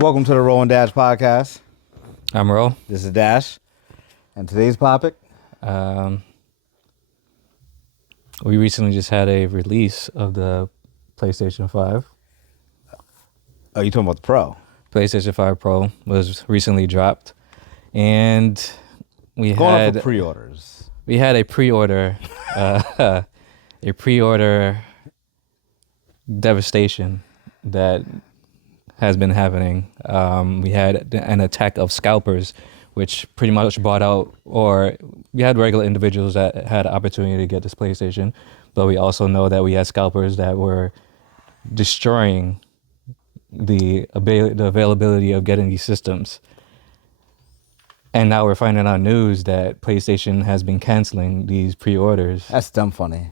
Welcome to the Ro&Dash podcast. I'm Ro. This is Dash. And today's topic? We recently just had a release of the PlayStation 5. Oh, you talking about the Pro? PlayStation 5 Pro was recently dropped. And we Going had... up for pre-orders. We had a pre-order... a pre-order devastation that has been happening. We had an attack of scalpers, which pretty much brought out, or we had regular individuals that had the opportunity to get this PlayStation, but we also know that we had scalpers that were destroying the availability of getting these systems. And now we're finding out news that PlayStation has been canceling these pre-orders. That's dumb funny.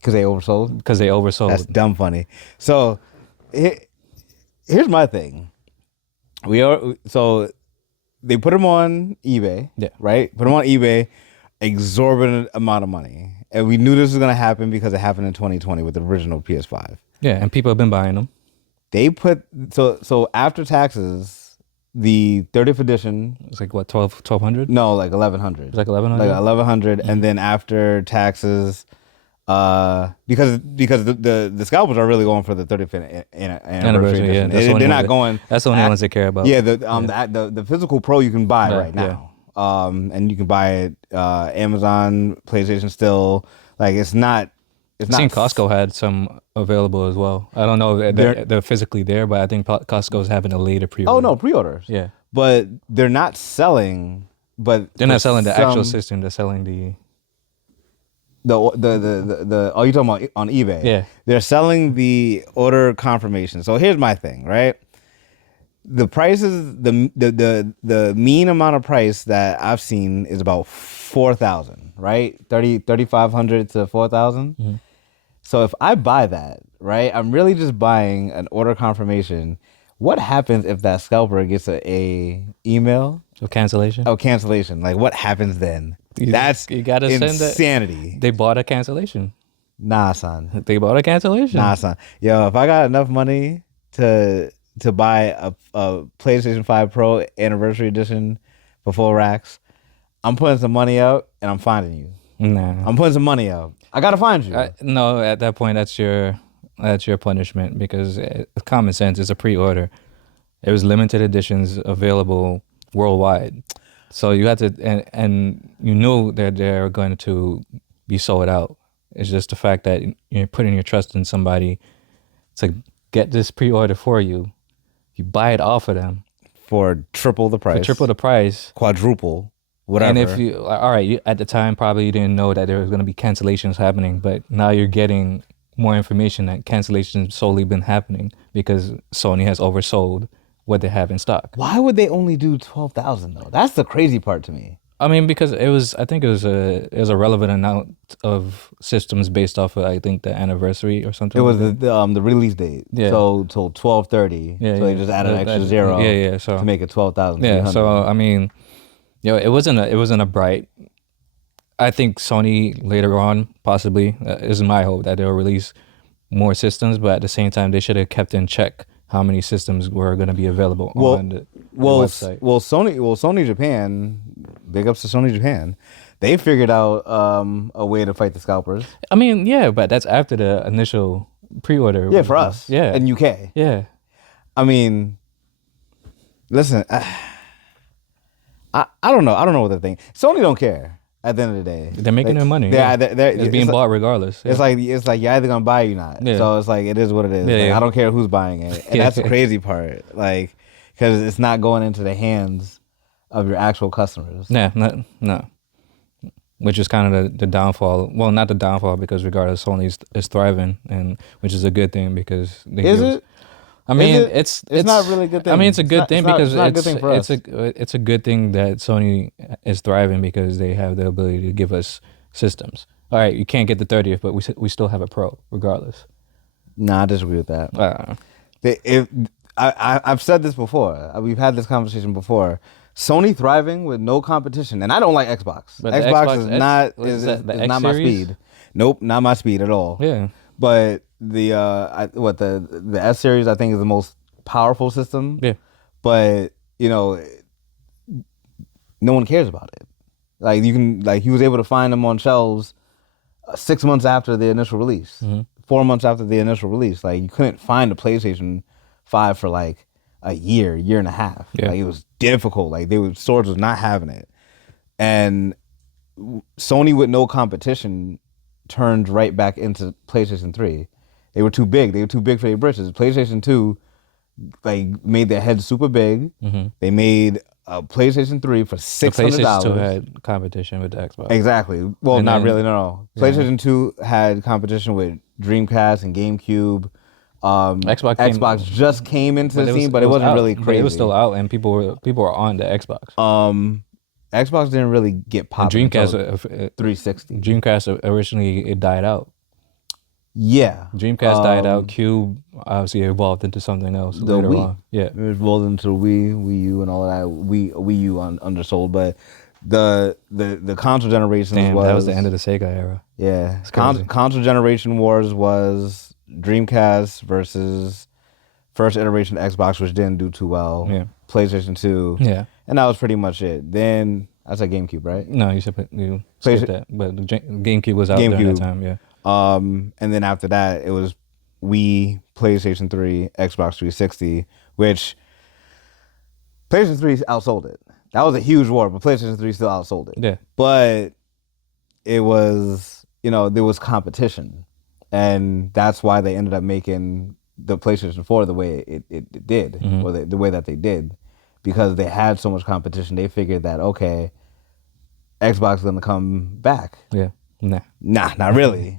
Because they oversold? Because they oversold. That's dumb funny. So... Here's my thing. So they put them on eBay, right? Put them on eBay, exorbitant amount of money. And we knew this was going to happen because it happened in 2020 with the original PS5. Yeah, and people have been buying them. They put, so after taxes, the 30th edition. It's like what, 1200? No, like 1100. It's like 1100? Like 1100. Mm-hmm. And then after taxes, because the scalpers are really going for the 35th anniversary edition. Yeah, they're not going. That's the only ones they care about. Yeah, the physical Pro you can buy right now. Yeah. And you can buy it Amazon, PlayStation still. Like it's not. I've seen Costco had some available as well. I don't know if they're physically there, but I think Costco's having a later pre-order. Oh no, pre-orders. Yeah, but they're not selling. But they're not selling the actual system. They're selling the oh, you talking about on eBay? Yeah. They're selling the order confirmation. So here's my thing, right? The prices, the mean amount of price that I've seen is about 4,000, right? 3,500 to 4,000. Mm-hmm. So if I buy that, right, I'm really just buying an order confirmation. What happens if that scalper gets a email of cancellation? Oh, cancellation. Like what happens then? You gotta insanity. Send that. They bought a cancellation. Nah, son. They bought a cancellation. Nah, son. Yo, if I got enough money to buy a PlayStation 5 Pro Anniversary Edition for full racks, I'm putting some money out and I'm finding you. Nah. I'm putting some money out. I gotta find you. No, at that point, that's your punishment because common sense is a pre-order. It was limited editions available worldwide. So you had to, and you knew that they're going to be sold out. It's just the fact that you're putting your trust in somebody to get this pre-order for you. You buy it off of them. For triple the price. Quadruple, whatever. And if you, all right, at the time probably you didn't know that there was going to be cancellations happening, but now you're getting more information that cancellations solely been happening because Sony has oversold what they have in stock. Why would they only do 12,000 though? That's the crazy part to me. I mean, because I think it was a relevant amount of systems based off of, I think, the anniversary or something. It was the release date. Yeah. So till 12/30. Yeah. So they just added an extra zero. Yeah. So to make it 12,000. Yeah. So I mean, it wasn't a bright. I think Sony later on possibly is my hope that they'll release more systems, but at the same time they should have kept in check how many systems were going to be available on the website. Well, Sony Japan, big ups to Sony Japan, they figured out a way to fight the scalpers. I mean, yeah, but that's after the initial pre-order. Yeah, for us. Yeah. In UK. Yeah. I mean, listen, I don't know. I don't know what they think. Sony don't care. At the end of the day, they're making their money. It's being bought regardless. Yeah. It's like you're either gonna buy it or you're not. Yeah. So it's like it is what it is. Yeah, like, I don't care who's buying it, and that's the crazy part. Like, because it's not going into the hands of your actual customers. No. Which is kind of the downfall. Well, not the downfall because regardless, Sony is thriving, and which is a good thing because it? I mean, it's not really a good thing. I mean, it's a good thing because it's a good thing that Sony is thriving because they have the ability to give us systems. All right, you can't get the 30th, but we still have a Pro regardless. Nah, I disagree with that. I've said this before. We've had this conversation before. Sony thriving with no competition, and I don't like Xbox. But Xbox is not my speed. Nope, not my speed at all. Yeah. But the the S series I think is the most powerful system. Yeah. But no one cares about it. Like you can he was able to find them on shelves 6 months after the initial release, 4 months after the initial release. Like you couldn't find a PlayStation 5 for like a year and a half. Yeah. Like it was difficult. Like stores was not having it, and Sony with no competition turned right back into PlayStation 3. They were too big. They were too big for their britches. PlayStation 2 made their head super big. They made a PlayStation 3 for $600. PlayStation 2 had competition with the Xbox. Exactly. Well, And not then- really. No. Yeah. PlayStation 2 had competition with Dreamcast and GameCube. Xbox just came into the scene, but it wasn't out. really But crazy. it was still out, and people were on the Xbox. Xbox didn't really get And popular. Dreamcast, until 360. Dreamcast originally it died out. Yeah. Dreamcast died out. Cube obviously evolved into something else The later Wii. on. Yeah. It was rolled into Wii U, and all that. Wii U undersold, but the console generation Damn, was that was the end of the Sega era. Yeah, crazy. console generation wars was Dreamcast versus first iteration Xbox, which didn't do too well. Yeah. PlayStation 2. Yeah. And that was pretty much it. Then I said GameCube, right? No, you skipped that. But the GameCube was out during GameCube. that time. Yeah. And then after that, it was Wii, PlayStation 3, Xbox 360, which PlayStation 3 outsold it. That was a huge war, but PlayStation 3 still outsold it. Yeah. But it was, there was competition. And that's why they ended up making the PlayStation 4 the way it did, or the way that they did. Because they had so much competition, they figured that, okay, Xbox is going to come back. Yeah. Nah. Nah, not really.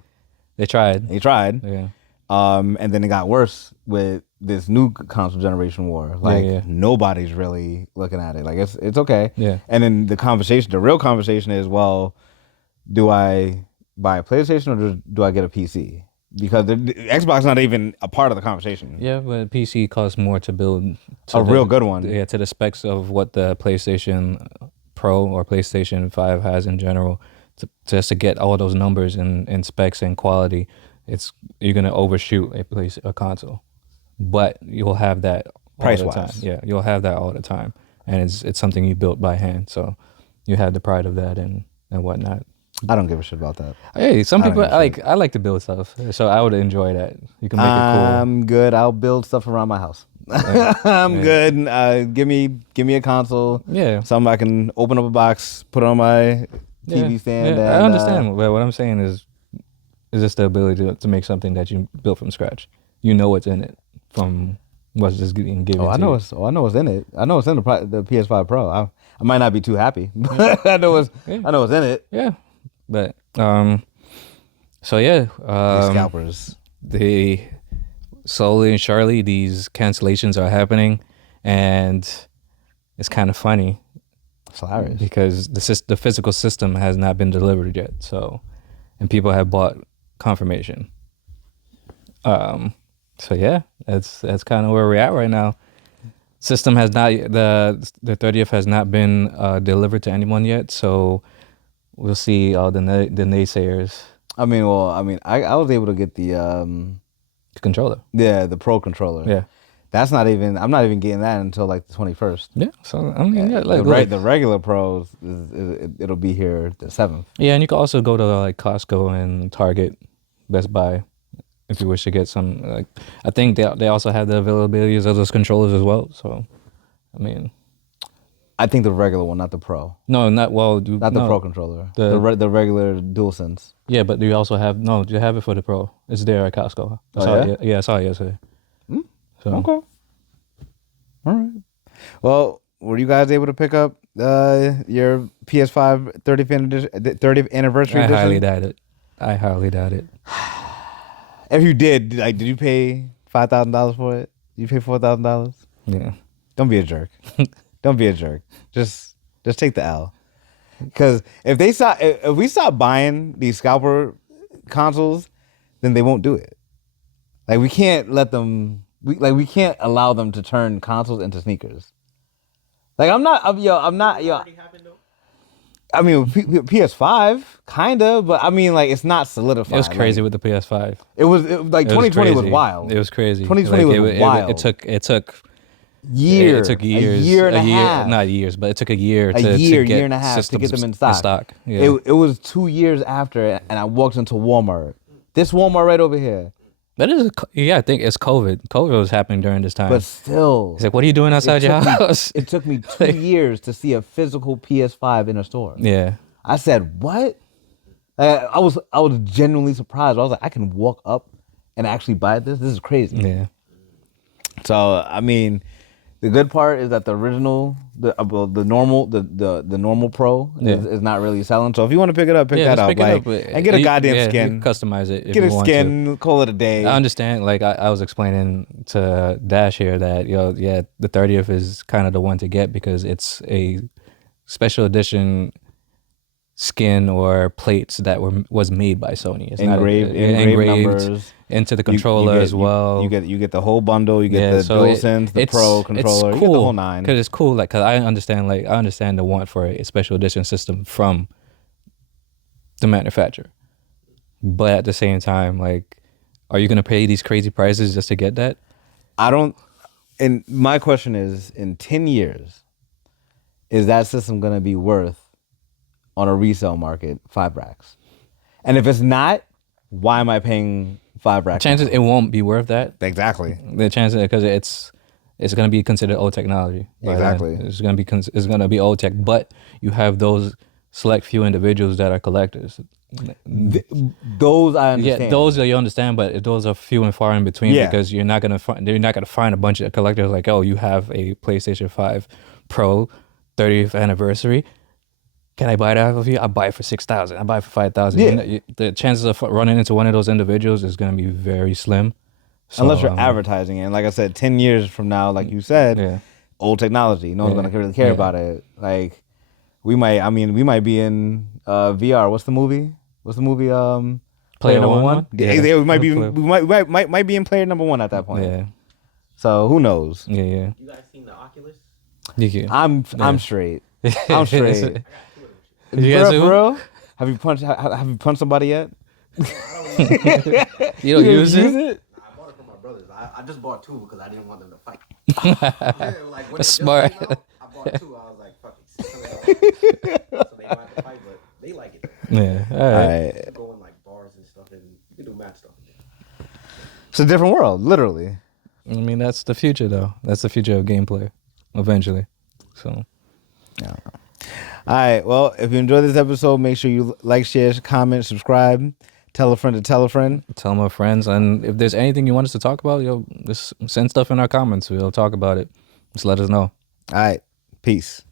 They tried. They tried. Yeah. And then it got worse with this new console generation war. Like nobody's really looking at it. Like it's okay. Yeah. And then the real conversation is, well, do I buy a PlayStation or do I get a PC? Because the Xbox not even a part of the conversation. Yeah, but PC costs more to build. Real good one. Yeah, to the specs of what the PlayStation Pro or PlayStation 5 has in general. Just to get all those numbers and specs and quality, you're gonna overshoot a console. But you'll have that all the time. Yeah, you'll have that all the time, and it's something you built by hand. So you have the pride of that and whatnot. I don't give a shit about that. Hey, some people I like to build stuff, so I would enjoy that. You can make it cool. I'm good. I'll build stuff around my house. I'm good. Give me a console. Yeah, something I can open up a box, put on my TV stand. Yeah, and, I understand, but what I'm saying is just the ability to make something that you built from scratch. You know what's in it from what's just getting given. I know what's in it. I know what's in the PS5 Pro. I might not be too happy, but I know what's in it. Yeah, but so yeah, These scalpers. Slowly and surely these cancellations are happening, and it's kind of funny. It's hilarious because the physical system has not been delivered yet. So, and people have bought confirmation. So yeah, that's kind of where we're at right now. System has not the 30th has not been delivered to anyone yet. So we'll see all the naysayers. I was able to get the controller. Yeah, the Pro controller. Yeah. That's not even. I'm not even getting that until like the 21st. Yeah, so I mean, the regular Pros it'll be here the 7th. Yeah, and you can also go to like Costco and Target, Best Buy, if you wish to get some. Like, I think they also have the availabilities of those controllers as well. So, I mean, I think the regular one, not the Pro. No, not the Pro controller. The regular DualSense. Yeah, but do you also have you have it for the Pro? It's there at Costco. I saw it yesterday. So. Okay. All right. Well, were you guys able to pick up your PS5 30th anniversary edition? I highly doubt it. If you did you pay $5,000 for it? Did you pay $4,000? Yeah. Don't be a jerk. Don't be a jerk. Just take the L. Because if we stop buying these scalper consoles, then they won't do it. Like we can't let them. We can't allow them to turn consoles into sneakers. Like I'm not. I mean, PS5, kinda, but I mean, like, it's not solidified. It was crazy Like, with the PS5. like, It was 2020 was crazy. wild. It was crazy. 2020 Like, was wild. It took It took a years, year, and a half, not years, but it took a year a to year, get year and a half to get them in stock. Yeah. It was 2 years after, and I walked into Walmart. This Walmart right over here. That is, I think it's COVID. COVID was happening during this time. But still, He's like, "What are you doing outside your house?" It took me 2 years to see a physical PS5 in a store. Yeah. I said, "What?" I was genuinely surprised. I was like, "I can walk up and actually buy this. This is crazy." Yeah. So I mean, the good part is that the original, the normal Pro is not really selling. So if you want to pick it up, pick that up, like, and get a goddamn skin, you can customize it. If get you a want skin, to. call it a day. I understand. Like I was explaining to Dash here that the 30th is kind of the one to get because it's a special edition skin or plates that was made by Sony. It's engraved numbers into the controller as well. You get the whole bundle. You get the DualSense, the Pro controller. It's cool. You get the whole nine. Because it's cool. Like, cause I understand the want for a special edition system from the manufacturer, but at the same time, like, are you gonna pay these crazy prices just to get that? I don't. And my question is, in 10 years, is that system gonna be worth on a resale market $5? And if it's not, why am I paying $5? Chances it won't be worth that. Exactly. The chances, because it's going to be considered old technology. Exactly. It's going to be old tech, but you have those select few individuals that are collectors. Those I understand. Yeah, those you understand, but those are few and far in between because they're not gonna find a bunch of collectors like, oh, you have a PlayStation 5 Pro 30th anniversary. Can I buy it off of you? I buy it for $6,000. I buy it for $5,000. Yeah. The chances of running into one of those individuals is going to be very slim. So, unless you're advertising it. And like I said, 10 years from now, like you said, old technology. No one's gonna really care about it. Like we might be in VR. What's the movie? Player number one? Yeah. We might be in player number one at that point. Yeah. So who knows? Yeah. You guys seen the Oculus? Yeah. I'm straight. I'm straight. You guys for real? Have you punched somebody yet? You don't use it? Nah, I bought it from my brothers. I just bought two because I didn't want them to fight. Like, when That's smart. I bought two. I was like, fuck it. So they don't have to fight, but they like it. Yeah. All right. You can go in like bars and stuff, and you can do mad stuff. It's a different world, literally. I mean, that's the future, though. That's the future of gameplay, eventually. So. Yeah. All right. Well, if you enjoyed this episode, make sure you like, share, comment, subscribe, tell a friend to tell a friend. Tell my friends. And if there's anything you want us to talk about, just send stuff in our comments. We'll talk about it. Just let us know. All right. Peace.